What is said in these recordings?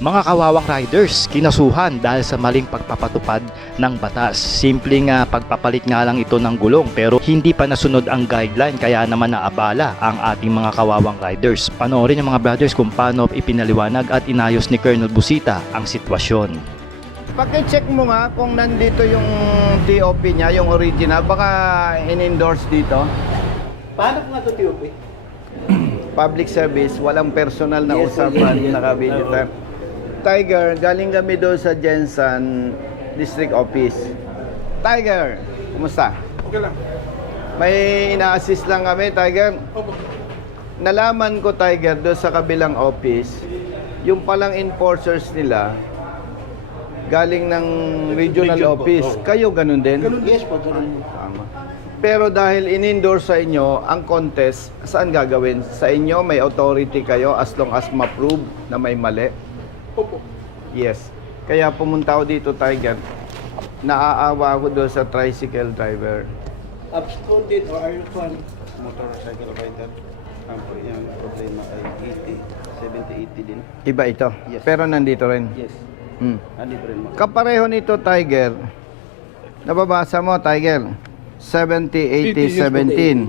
Mga kawawang riders, kinasuhan dahil sa maling pagpapatupad ng batas. Simpleng pagpapalit nga lang ito ng gulong pero hindi pa nasunod ang guideline kaya naman naabala ang ating mga kawawang riders. Panoorin ng mga brothers kung paano ipinaliwanag at inayos ni Colonel Busita ang sitwasyon. Paki-check mo nga kung nandito yung TOP niya, yung original, baka in-endorse dito. Paano po nga ito, TOP? Public service, walang personal na usapan, naka-video tayo. Tiger, galing kami doon sa Jensen District Office. Tiger, kumusta? Okay lang. May ina-assist lang kami, Tiger. Opo. Nalaman ko, Tiger, doon sa kabilang office, yung palang enforcers nila, galing ng regional Region po, office. oo. Kayo ganun din? Ganun, yes po, ganun. Tama. Pero dahil in-endorse sa inyo ang contest, saan gagawin? Sa inyo, may authority kayo as long as ma-prove na may mali? Opo. Yes. Kaya pumunta ako dito, Tiger. Naaawa ako doon sa tricycle driver. Absconded or are you fun? Motorcycle rider. Ang yung problema ay 70-80 din. Iba ito. Yes. Pero nandito rin. Yes. Hmm. Andito rin mo. Kapareho nito, Tiger. Nababasa mo, Tiger. 70-80-17.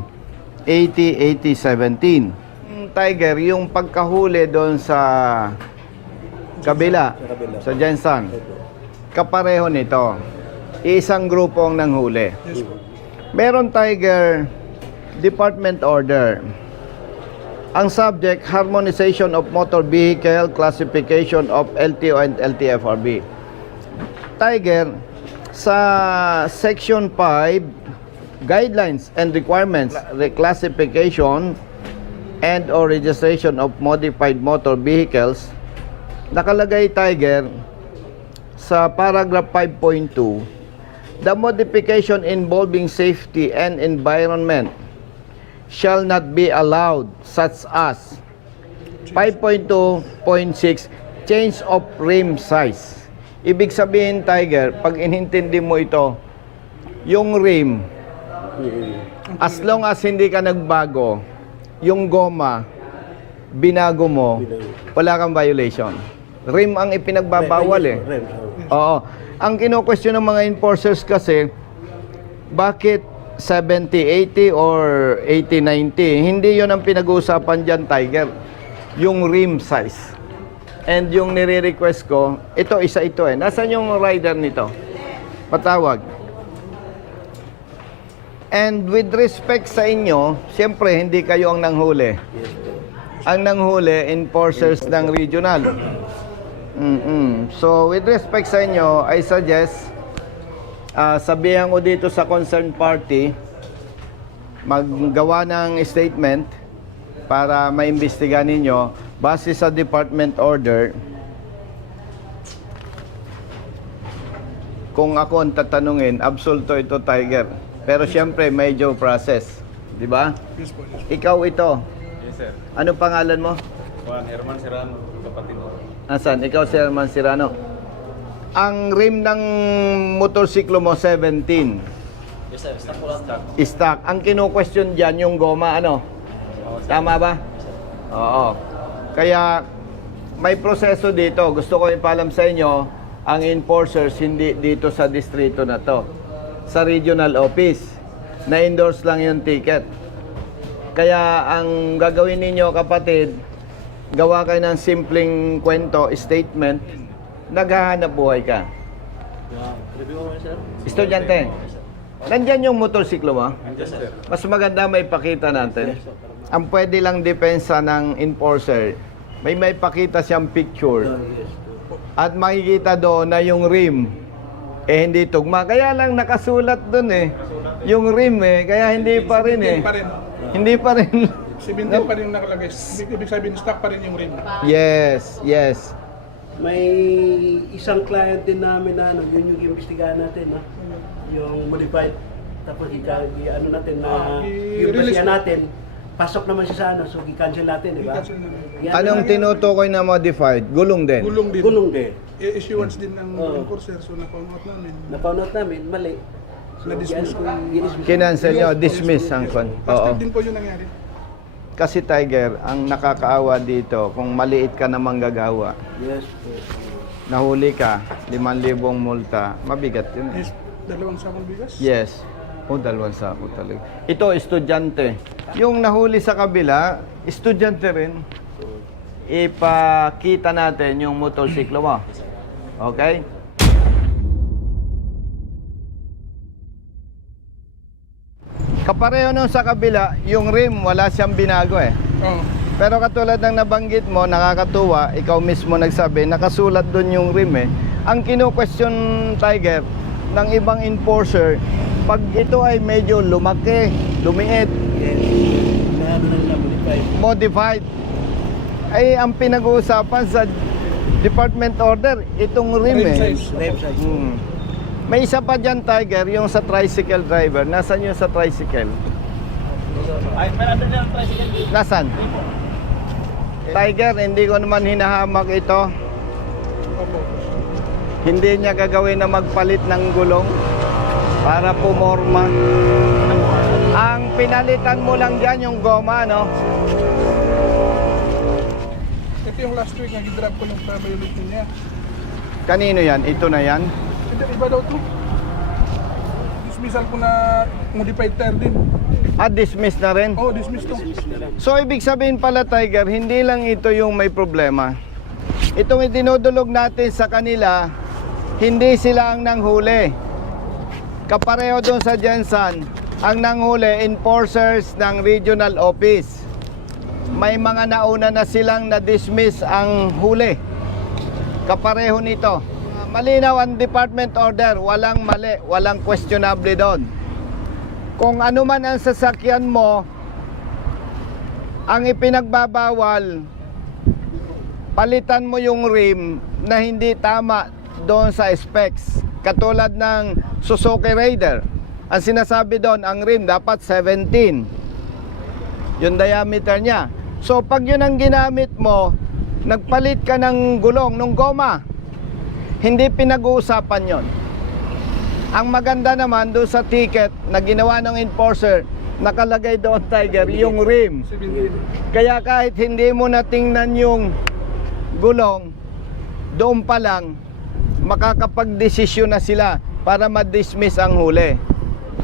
80-80-17. Tiger, yung pagkahuli doon sa kabila, sa Jensen, kapareho nito. Isang grupo ang nanghuli. Yes po. Meron, Tiger, department order. Ang subject, harmonization of motor vehicle classification of LTO and LTFRB. Tiger, sa section 5, guidelines and requirements, reclassification and or registration of modified motor vehicles, nakalagay, Tiger, sa paragraph 5.2, the modification involving safety and environment shall not be allowed, such as 5.2.6, change of rim size. Ibig sabihin, Tiger, pag inintindi mo ito, yung rim, as long as hindi ka nagbago, yung goma, binago mo, wala kang violation. Rim ang ipinagbabawal eh. Oo. Ang kino-question ng mga enforcers kasi, bakit 70-80 or 80-90? Hindi yon ang pinag-uusapan dyan, Tiger. Yung rim size. And yung nire-request ko, ito, isa ito eh. Nasaan yung rider nito? Patawag. And with respect sa inyo, siyempre, hindi kayo ang nanghuli. Ang nanghuli, enforcers ng regional. So, with respect sa inyo, I suggest, sabihan ko dito sa concerned party, maggawa ng statement para maimbestigahan ninyo base sa department order. Kung ako ang tatanungin, absolto ito, Tiger. Pero siyempre, may due process. Di ba? Yes po. Yes. Ikaw ito. Yes, sir. Ano pangalan mo? Juan Herman Serrano, kapatid mo. Asan? Ikaw, Sir Mansirano. Ang rim ng motorsiklo mo, 17. Yes, sir. Stock po lang. Stock. Ang kino-question dyan, yung goma, ano? Tama ba? Oo. Kaya, may proseso dito. Gusto ko ipaalam sa inyo, ang enforcers hindi dito sa distrito na to. Sa regional office. Na-endorse lang yung ticket. Kaya, ang gagawin ninyo, kapatid, gawa kayo ng simpleng kwento, statement, naghahanap buhay ka. Review mo, sir? Estudyante, nandyan yung motorsiklo mo? Yes, sir. Mas maganda may pakita natin. Ang pwede lang depensa ng enforcer, may pakita siyang picture. At makikita doon na yung rim, hindi tugma. Kaya lang nakasulat doon eh. Yung rim eh, kaya hindi pa rin eh. Pa rin. Hindi pa rin. 17 pa rin nakalagay. Ibig sabihin, stock pa rin yung rim. Yes, yes. May isang client din namin na ano, yun yung imbestigahan natin, ha? Yung modified. Tapos ano natin na yung I-release basihan mo. natin. Pasok naman siya sa ano, so i-cancel natin, di ba? I-cancel namin. Yan, Anong tinutukoy na modified? Gulong din. Gulong din. Gulong din. Issuance din ng Oo. enforcer. So, napaunot namin. Napound out namin, mali. Na-dismiss ko. Ginismiss. Kinansel nyo, dismiss ang kon. Oo. Last time din po yung nangyari. Kasi Tiger, ang nakakaawa dito, kung maliit ka na manggagawa, Yes po. nahuli ka, 5,000 multa, mabigat yun eh. Is dalawang sakong bigas? Yes. O, 2 sako talaga. Ito, estudyante. Yung nahuli sa kabila, estudyante rin. Ipakita natin yung motorsiklo mo. Okay? Kapareho nung sa kabila, yung rim, wala siyang binago eh. Oo. Pero katulad ng nabanggit mo, nakakatuwa, ikaw mismo nagsabi, nakasulat doon yung rim eh. Ang kino-question, Tiger, ng ibang enforcer, pag ito ay medyo lumaki, lumiit, Yes. Ano lang na modified. modified, ay ang pinag-uusapan sa department order, itong rim Rim eh. size. Left side. Hmm. May isa pa dyan, Tiger, yung sa tricycle driver. Nasaan yung sa tricycle? Nasaan? Tiger, hindi ko naman hinahamak ito. Opo. Hindi niya gagawin na magpalit ng gulong para pumorma. Ang pinalitan mo lang dyan yung goma, no? Ito yung last week na gidrap ko ng violation niya. Kanino yan? Ito na yan? Hindi, iba daw to. Dismissal ko na modified tire din. Dismiss na rin. Oh, dismiss to. So, ibig sabihin pala, Tiger, hindi lang ito yung may problema. Itong itinudulog natin sa kanila, hindi sila ang nanghuli. Kapareho doon sa Jensen, ang nanghuli, enforcers ng regional office. May mga nauna na silang na-dismiss ang huli. Kapareho nito. Malinaw ang department order, walang mali, walang questionable doon. Kung ano man ang sasakyan mo, ang ipinagbabawal, palitan mo yung rim na hindi tama doon sa specs. Katulad ng Suzuki Raider. Ang sinasabi doon, ang rim dapat 17. Yung diameter niya. So pag yun ang ginamit mo, nagpalit ka ng gulong, ng goma, hindi pinag-uusapan yon. Ang maganda naman doon sa ticket na ginawa ng enforcer, nakalagay doon, Tiger, yung rim. 17. Kaya kahit hindi mo natingnan yung gulong, doon pa lang, makakapag-desisyon na sila para ma-dismiss ang huli.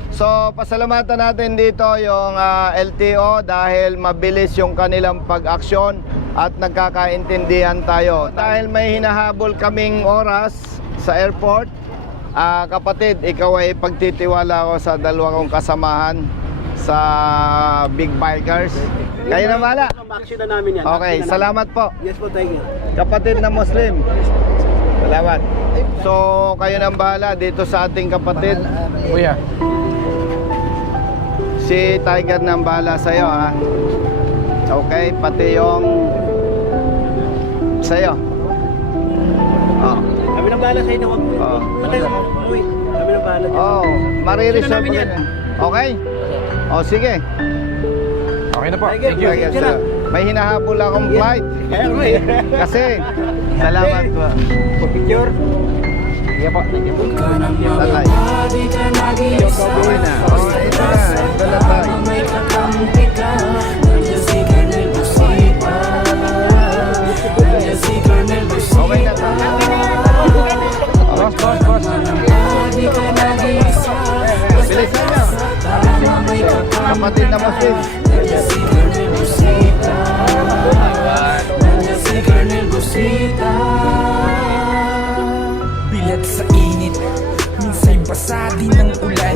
So, pasalamatan natin dito yung LTO dahil mabilis yung kanilang pag-aksyon at nagkakaintindihan tayo. Dahil may hinahabol kaming oras sa airport, kapatid, ikaw ay pagtitiwala ko sa dalawa kong kasamahan sa Big Bikers. Kayo na bala. Action na namin yan. Okay, Action na salamat po. namin. Yes po, Tiger. Kapatid na Muslim. Salamat. So, kayo nang bahala dito sa ating kapatid. Kuya. Si Tiger nang bahala sa'yo, ha? Okay, pati yung sa'yo. Oh. Kami nang bahala sa inyo. Oo. Patay mo. Uy, kami nang bahala dyan. Oh, mariresolve namin ko yan. rin. Okay? Oh, sige. Okay na po. Tiger, Thank you. Tiger, Sige na. may hinahabol akong flight. Kaya mo eh. Kasi, salamat po. Picture. Sige po. Thank you. Tatay. Yung babuhay na. Oh, ito na. Ito na tayo. Okay na tayo. Boss, boss, boss. Bilisan nyo. Kapatid na Muslim. Bilat sa init, minsa'y basa din ng ulan.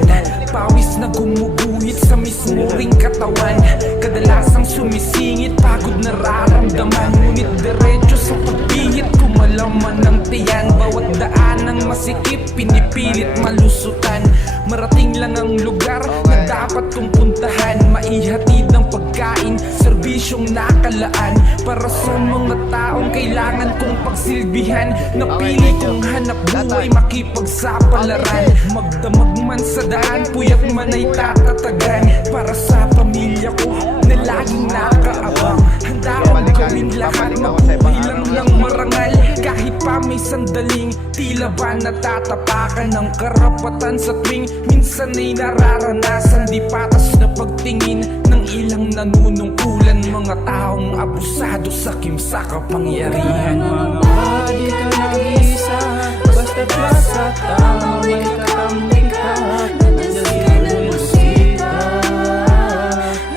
Pawis na gumuguhit sa mismo ring katawan. Kadalasang sumisingit, pagod nararamdaman. Ngunit diretso sa pagpihit, kumalaman ng tiyan. Bawat daan ng masikip, pinipilit malusutan. Marating lang ang lugar na dapat kong puntahan. Maihatid ng pagkain, serbisyong nakalaan. Para sa mga taong kailangan kong pagsilbihan. Napili kong hanap buhay, makipagsapalaran. Magdamag man sa daan, puyat man ay tatatagan. Para sa pamilya ko na laging nakaabang. Handa akong gawin lahat, mabuhay lang ng marangal. Kahit pa may sandaling tila ba natatapakan ng karapatan sa tuwing minsan ay nararanasan di patas na pagtingin ng ilang nanunungkulan, mga taong abusado sa kimsa kapangyarihan. Di ka nag-iisa, basta't nasa tama may kakambing ka. Nandiyan si Colonel Busita,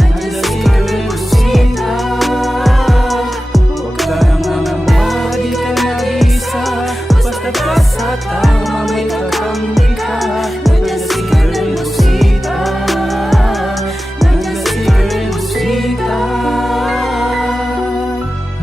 nandiyan si Colonel Busita. Huwag ka nang mangamba, di ka nag-iisa, basta't nasa tama may kakambing ka. Nandiyan si Colonel Busita, nandiyan si Colonel Busita.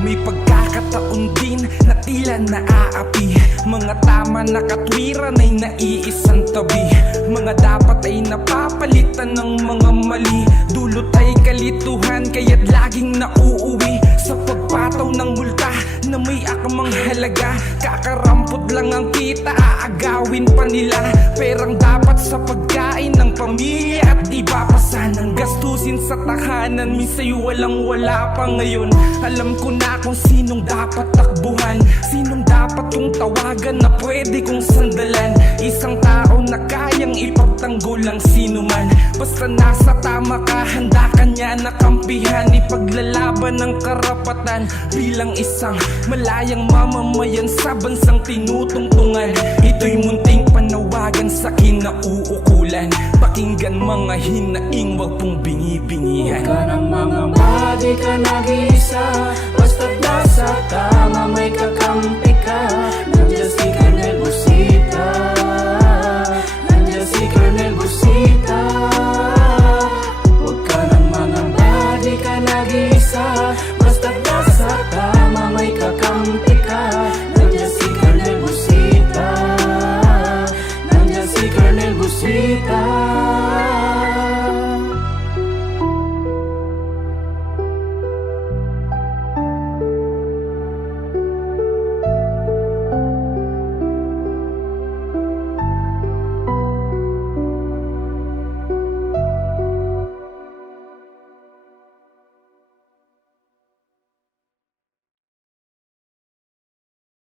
May pagkakataon din na tila naaapi, mga tama na katwiran ay naiisang tabi, mga dapat ay napapalitan ng mga mali, dulot ay kalituhan kaya't laging nauuwi sa pagpataw ng multa na may akamang halaga. Kakarampot lang ang kita, aagawin pa nila perang dapat sa pagkain ng pamilya at iba pa sanang gastusin sa tahanan. Minsa'y walang wala pa ngayon, alam ko na kung sinong dapat takbuhan, sinong dapat kong tawagan na pwede kong sandalan. Isang tao na kayang ipagtanggol ang sinuman, basta nasa tama ka, handa ka niya na kampihan, ipaglalaban ng karapatan bilang isang malayang mamamayan sa bansang tinutungtungan. Ito'y munting panawagan sa kinauukulan, pakinggan mga hinaing, wag pong bingi-bingihan. Huwag ka nang mangamba, di ka nag-iisa, basta't nasa tama may